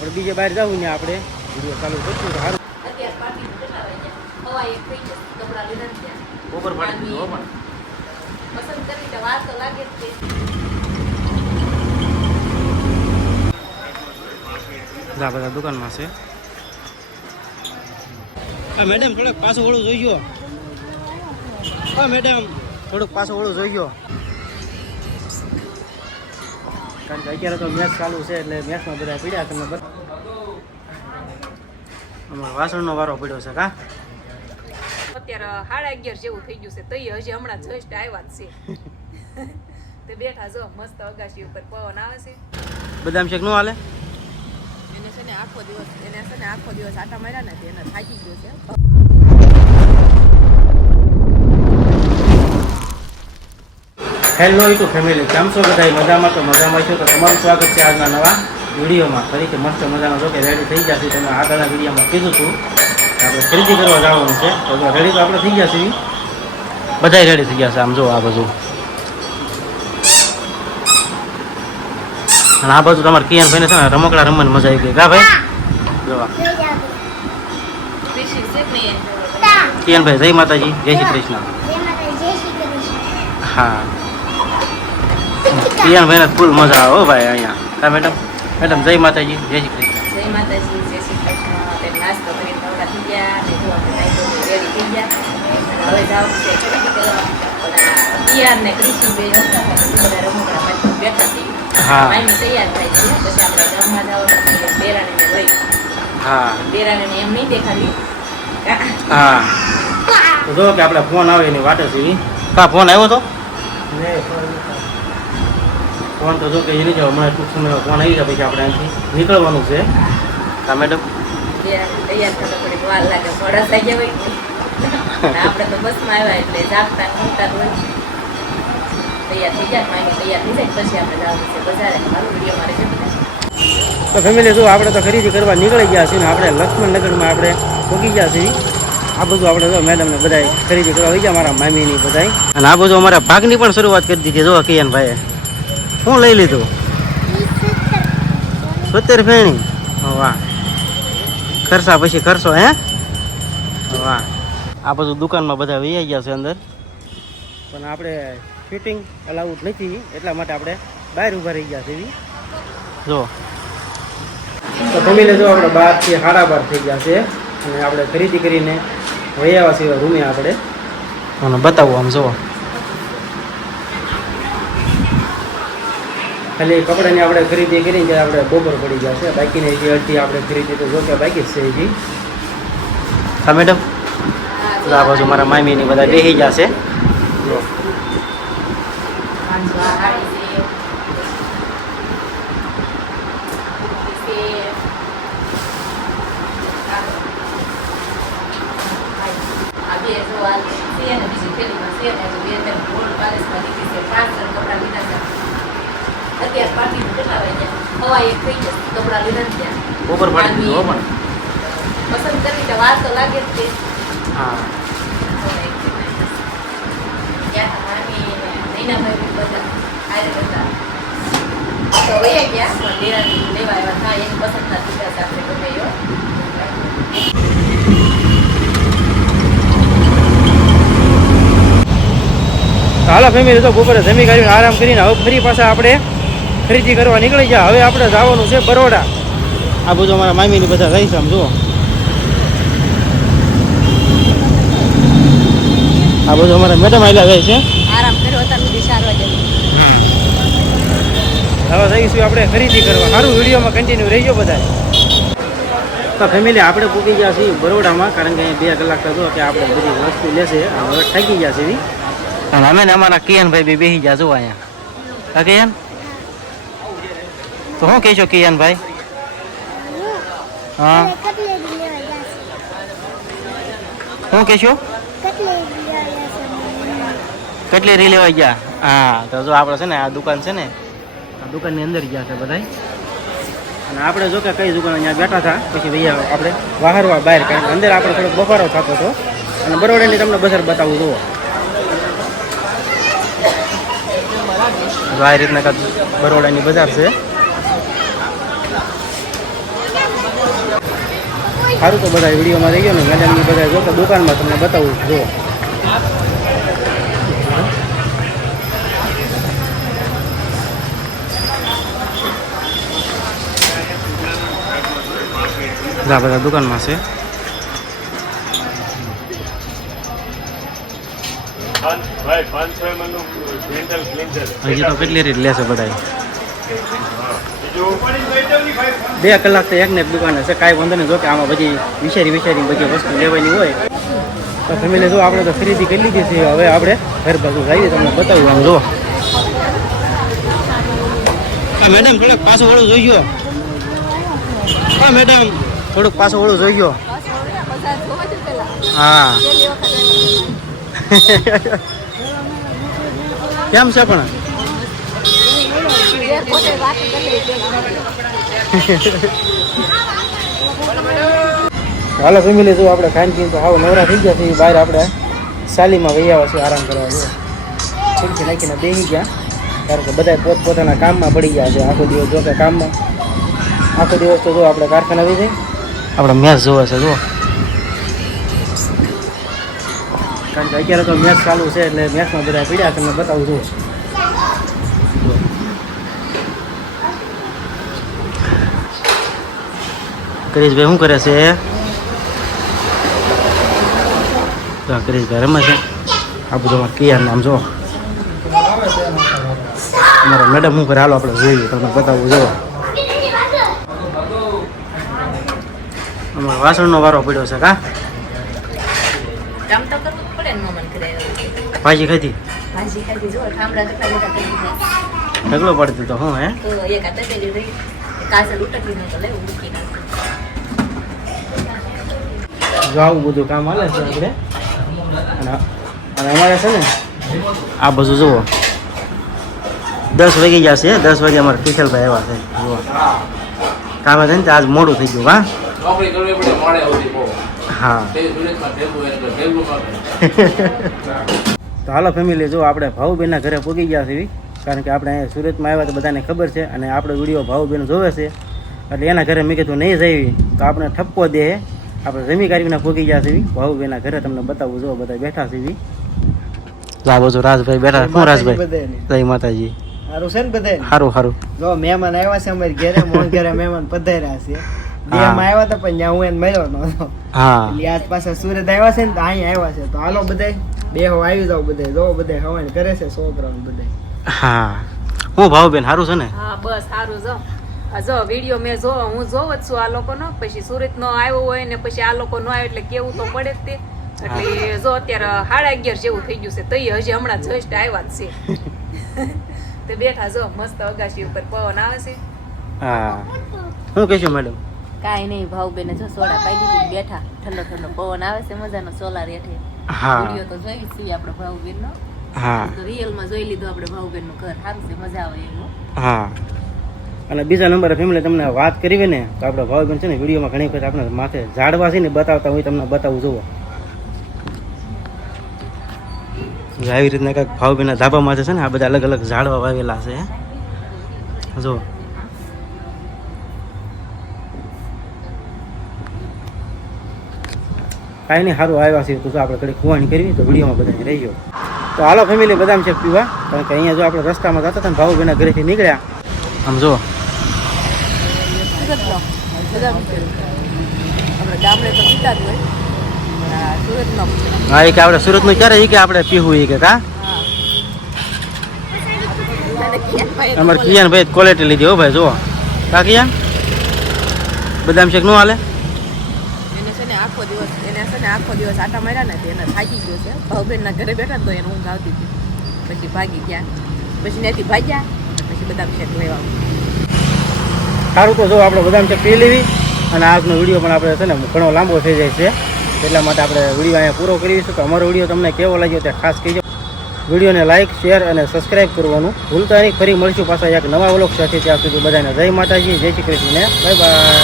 આપણે બીજે બહાર જવું ને આપણે. વીડિયો ચાલુ કરશું સારું. બપોર પાડી દીધું પણ. પસંદ કરી તો વાર તો લાગે જ આ બધા દુકાનમાં છે. હા મેડમ થોડુંક પાછું વળું જોઈ ગયો. હા મેડમ થોડુંક પાછું વળું જોઈ ગયો. કારણ કે અત્યારે તો મેચ ચાલુ છે એટલે મેચમાં બધા પીડ્યા તમને બત અમારે વાસણનો વારો પડ્યો છે કા? અત્યારે સાડા અગિયાર જેવું થઈ ગયું છે તો હજી હમણાં જસ્ટ આવ્યા જ છે. તે બેઠા જો મસ્ત અગાશી ઉપર પવન આવે છે. બદામ શેક નો હાલે? એને છે ને આખો દિવસ એને છે ને આખો દિવસ આટા માર્યા ને એને થાકી ગયો છે. હેલો ટુ ફેમિલી કેમ છો બધા મજામાં તો મજામાં છો? તો તમારું સ્વાગત છે આજના નવા વિડીયોમાં ફરીથી મસ્ત મજાનો જો કે રેડી થઈ જશે તમે આગળના વિડીયોમાં કીધું હતું આપણે ખરીદી કરવા જવાનું છે. તો રેડી તો આપણે થઈ છીએ. બધા રેડી થઈ ગયા છે. આમ જો આ બાજુ. અને આ બાજુ તમારે કિયાન ભાઈને છે ને રમકડા રમવાની મજા આવી ગઈ. કા ભાઈ? કિયાન ભાઈ, જય માતાજી. જય શ્રી કૃષ્ણ. હા. કિયાનભાઈને ફૂલ મજા આવે ભાઈ અહીંયા. હા મેડમ મેડમ જય માતાજી જય શ્રી કૃષ્ણ. જય માતાજી જય શ્રી કૃષ્ણ. નાસ્તો કરીને નવરા થઈ ગયા ને જો આપણે નાઈ રેડી થઈ ગયા. હવે જાવ છે પિયાર ને કૃષિ બે હતા બધા રમકડા બેઠા. માયની તૈયાર થાય છે. પછી આપણે જમવા જવાનું બેરાણીને લઈ. હા. બેરાણીને એમ નહીં દેખાડી. હા. તો જો કે આપણે ફોન આવે એની વાટે છે કા ફોન આવ્યો તો? ફોન તો જો કે એ નહીં જાવ હમણાં ટૂંક સમયમાં ફોન આવી જાય પછી આપણે અહીંથી નીકળવાનું છે. હા મેડમ? હોય. આપણે તો બસમાં આવ્યા એટલે જાગતા ઊંઘતા હોય. તૈયાર થઈ જાય માયની તૈયાર થઈ જાય પછી આપણે જવાનું છે બજારે. મારું વીડિયો મારે છે તો ફેમિલી જો આપણે તો ખરીદી કરવા નીકળી ગયા છીએ ને આપણે લક્ષ્મણનગરમાં આપણે પહોંચી ગયા છીએ. આ બધું આપણે જો મેડમને બધા ખરીદી કરવા આવી ગયા મારા મામીની બધા અને આ બધું અમારા ભાગની પણ શરૂઆત કરી દીધી જો કિયાન ભાઈએ શું લઈ લીધું? સત્તર ફેણી. વાહ. ખર્ચા પછી ખર્ચો હે? વાહ. આ બધું દુકાનમાં બધા વૈયા ગયા છે અંદર. પણ આપણે ફિટિંગ અલાઉડ નથી એટલા માટે આપણે બહાર ઊભા રહી ગયા છે જો. તો ફેમિલી જો આપણે બારથી સાડા બાર થઈ ગયા છે. અને આપણે ખરીદી કરીને વહી આવ્યા છીએ રૂમે આપણે. અને બતાવો આમ જુઓ. ખાલી કપડાની આપણે ખરીદી કરીને કે આપણે બપોર પડી જશે છે. બાકીની જે અડધી આપણે ખરીદી તો જોકે બાકી છે હજી. હા મેડમ? રાખો આ બાજુ મારા મામીની બધા બેસી જશે છે. અત્યારે પાર્ટી કેટલા વાગ્યા હવા એક થઈ જશે કપડાં લીધા ત્યાં. બપોર પાડી દીધું પણ. પસંદ કરવી તો વાર તો લાગે જ છે. હા. હાલો ફેમિલી તો બપોરે જમી કાઢીને આરામ કરીને હવે ફરી પાછા આપણે ખરીદી કરવા નીકળી ગયા. હવે આપણે જવાનું છે બરોડા. આ બધું અમારા મામીની બધા રહી છે આમ જુઓ. આ બધું અમારા મેડમ આવેલા જાય છે. હવે જઈશું આપણે ખરીદી કરવા. સારું વિડીયોમાં કન્ટિન્યુ રહીજો બધા તો ફેમિલી આપણે પૂકી ગયા છીએ બરોડામાં કારણ કે અહીંયા બે કલાક થતો કે આપણે બધી વસ્તુ લેશે હવે થાકી ગયા છે. અને અમે ને અમારા કિયાનભાઈ બે બેસી ગયા જો અહીંયા. કિયાન? તો શું કહેશો કિયાનભાઈ હા. શું કહેશો? કેટલી રી લેવા ગયા? હા તો જો આપણે છે ને આ દુકાન છે ને આ દુકાનની અંદર ગયા છે બધા અને આપણે જો કે કઈ દુકાન અહીંયા બેઠા હતા પછી ભાઈ આપણે વાહરવા બહાર કારણ કે અંદર આપણે થોડોક બફારો થતો હતો. અને બરોડાની તમને બજાર બતાવું જુઓ. આ રીતના બરોડાની બજાર છે. સારું તો બધા વિડીયોમાં રહી ગયો ને મેડમની બધા જો કે દુકાનમાં તમને બતાવું જો આ બધા દુકાનમાં છે પાંચ ભાઈ પાંચસો એમએલનું ક્લિન્ટર ક્લિન્ટર હજી તો કેટલી રીત લેશે બધા બીજું બે કલાક તો એક ને એક દુકાન હશે. કાંઈ વાંધો નહીં. જો કે આમાં બધી વિચારી વિચારી બધી વસ્તુ લેવાની હોય. તો ફેમિલી, જો આપણે તો ખરીદી કરી લીધી છે. હવે આપણે ઘર બાજુ જઈએ. તમને બતાવું આમ, જો. મેડમ થોડુંક પાછો વળો જોઈ ગયો. હા, મેડમ. થોડુંક પાછો વળો જોઈ ગયો. હા. કેમ છે પણ? હાલો, ફેમિલી, જો આપણે ખાઈ પીને તો હાવ નવરા થઈ ગયા છીએ બહાર આપણે સાલીમાં વહી આવ્યા છે આરામ કરવા ખુરશી નાખીને બેસી ગયા. કારણ કે બધા પોતપોતાના કામમાં પડી ગયા છે. આખો દિવસ જો કે કામમાં. આખો દિવસ તો જો આપણે કારખાના આવી જાય. આપણે મેચ જોવે છે, જો. કારણ કે અત્યારે તો મેચ ચાલુ છે એટલે મેચમાં બધા પીડ્યા તમને બતાવું છું. કરીશભાઈ શું કરે છે? કરીશભાઈ રમે છે. આ બધું કિયાર નામ જો અમારા મેડમ શું કરે? હાલો આપણે જોઈએ, તમને બતાવવું જો અમારે વાસણનો વારો પડ્યો છે, કા? પડે ભાજી ખાધી? ભાજી ખાધી જો ઠામડા દીધા ઢગલો પડતી તો હું હે રહી ઉટકી નો તો લેવું ઉટકી નાખું જો આવું બધું કામ હાલે છે આપણે અને અમારે છે ને આ બધું જુઓ. દસ વાગી ગયા છે દસ વાગે અમારે કિશલભાઈ આવ્યા છે. જુઓ. કામે છે ને આજ મોડું થઈ ગયું હા? હા. તે હાલો ફેમિલી જો આપણે ભાઉબેનના ઘરે પૂગી ગયા છે કારણ કે આપણે અહીંયા સુરતમાં આવ્યા તો બધાને ખબર છે અને આપણો વીડિયો ભાઉબેન જોવે છે. એટલે એના ઘરે મેં કીધું નહીં જઈ તો આપણે ઠપકો દે આપણે જમી કાઢીને ભોગી ગયા છે ભાઉબેનના ઘરે તમને બતાવું જો બધા બેઠા છે લાવો છો રાજભાઈ બેઠા શું રાજભાઈ? જય માતાજી. સારું છે ને બધા સારું સારું જો મહેમાન આવ્યા છે અમારી ઘરે મોન ઘરે મહેમાન પધાર્યા છે. બે હા. માં આવ્યા હતા પણ ત્યાં હું એને મળ્યો નહોતો. હા. એટલે આજ પાછા સુરત આવ્યા છે ને તો અહીં આવ્યા છે. તો હાલો બધાય બે હો આવી જાવ બધાય. જો બધાય હવાન કરે છે છોકરાઓ બધાય. હા. હું ભાઉબેન સારું છે ને? હા બસ સારું જો. જો વીડિયો મેં જો હું જોઉં જ છું આ લોકોનો પછી સુરત નો આવ્યો હોય ને પછી આ લોકો નો આવ્યો એટલે કેવું તો પડે જ તે. એટલે જો અત્યારે સાડા અગિયાર જેવું થઈ ગયું છે. તો હજી હમણાં જસ્ટ આવ્યા જ છે. તો બેઠા જો મસ્ત અગાશી ઉપર પવન આવે છે. હા. શું કહેશું મેડમ કાંઈ નહીં ભાવ બેને જો સોડા પાઈ દીધી બેઠા. ઠંડો ઠંડો પવન આવે છે મજાનો સોલાર હેઠે. વીડિયો તો જોઈ જ છીએ આપણે ભાવબેન નો હા. તો રિયલમાં જોઈ લીધું આપણે ભાવબેનનું ઘર. સારું છે મજા આવે એનું હા. અને બીજા નંબરે ફેમિલી તમને વાત કરી ને, તો આપણે ભાવબેન છે ને વિડીયોમાં ઘણી વખત આપણે માથે ઝાડવા છે ને બતાવતા હોય તમને બતાવું જુઓ આવી રીતના કાંઈક ભાવબેનના ધાબામાં છે ને, આ બધા અલગ અલગ ઝાડવા વાવેલા છે. જો. કાંઈ નહીં સારું આવ્યા છે તો જો આપણે કડી કુવાણી કરવી, તો વિડીયોમાં બધાને રહી ગયો તો હાલો ફેમિલી બધામાં છે પીવા. કારણ કે અહીંયા જો આપણે રસ્તામાં જતા હતા ને ભાવુબેના ઘરેથી નીકળ્યા. આમ જો. સુરતનો. બધા આપણે ગામડે તો પીતા જ હોય. સુરતનો. હા એ કે આપણે સુરતનું ક્યારે એ કે આપણે પીવું એ કે કા? અમારે કિયાન ભાઈ ક્વોલિટી લીધી હો ભાઈ જુઓ. કા કિયાન? બદામ શેકનું હાલે? એને છે ને આખો દિવસ એને છે ને આખો દિવસ આટા માર્યા ને તે એને થાકી ગયો છે. ભાવબેનના ઘરે બેઠા તો એને ઊંઘ આવતી હતી. પછી ભાગી ગયા. પછી ત્યાંથી ભાગ્યા પછી બધા શેક લેવા. સારું તો જો આપણે બદામ શેક પી લેવી. અને આજનો વીડિયો પણ આપણે છે ને ઘણો લાંબો થઈ જાય છે. એટલા માટે આપણે વીડિયો અહીંયા પૂરો કરીશું તો અમારો વીડિયો તમને કેવો લાગ્યો તે ખાસ કહીજો. વિડીયોને લાઇક શેર અને સબસ્ક્રાઇબ કરવાનું ભૂલતા નહીં. ફરી મળીશું પાછા એક નવા વ્લોગ સાથે. ત્યાં સુધી બધાને જય માતાજી, જય શ્રી કૃષ્ણને બાય બાય.